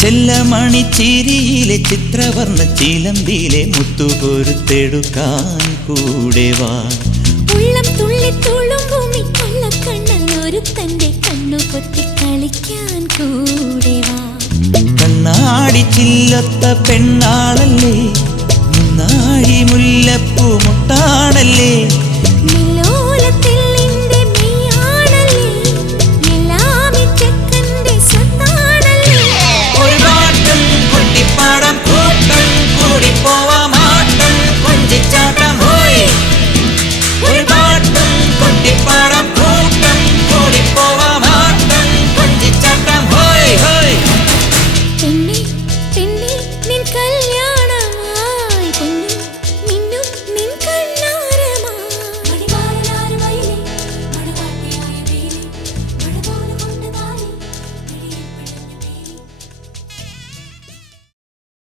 ചെല്ലമണി ചിരിയിലെ ചിത്രവർണ്ണ ചിലമ്പിലെ മുത്തുകൊരുത്തെടുക്കാൻ കൂടെ വാ. ഉള്ളം തുള്ളി തുളുമ്പുമി കൊള്ളക്കണ്ണൊരു തന്റെ കണ്ണു കൊത്തി കളിക്കാൻ കൂടെ വാ. കണ്ണാടി ചില്ലൊത്ത പെണ്ണാളല്ലേ, മുന്നാഴി മുല്ലപ്പൂ മുട്ടാണല്ലേ.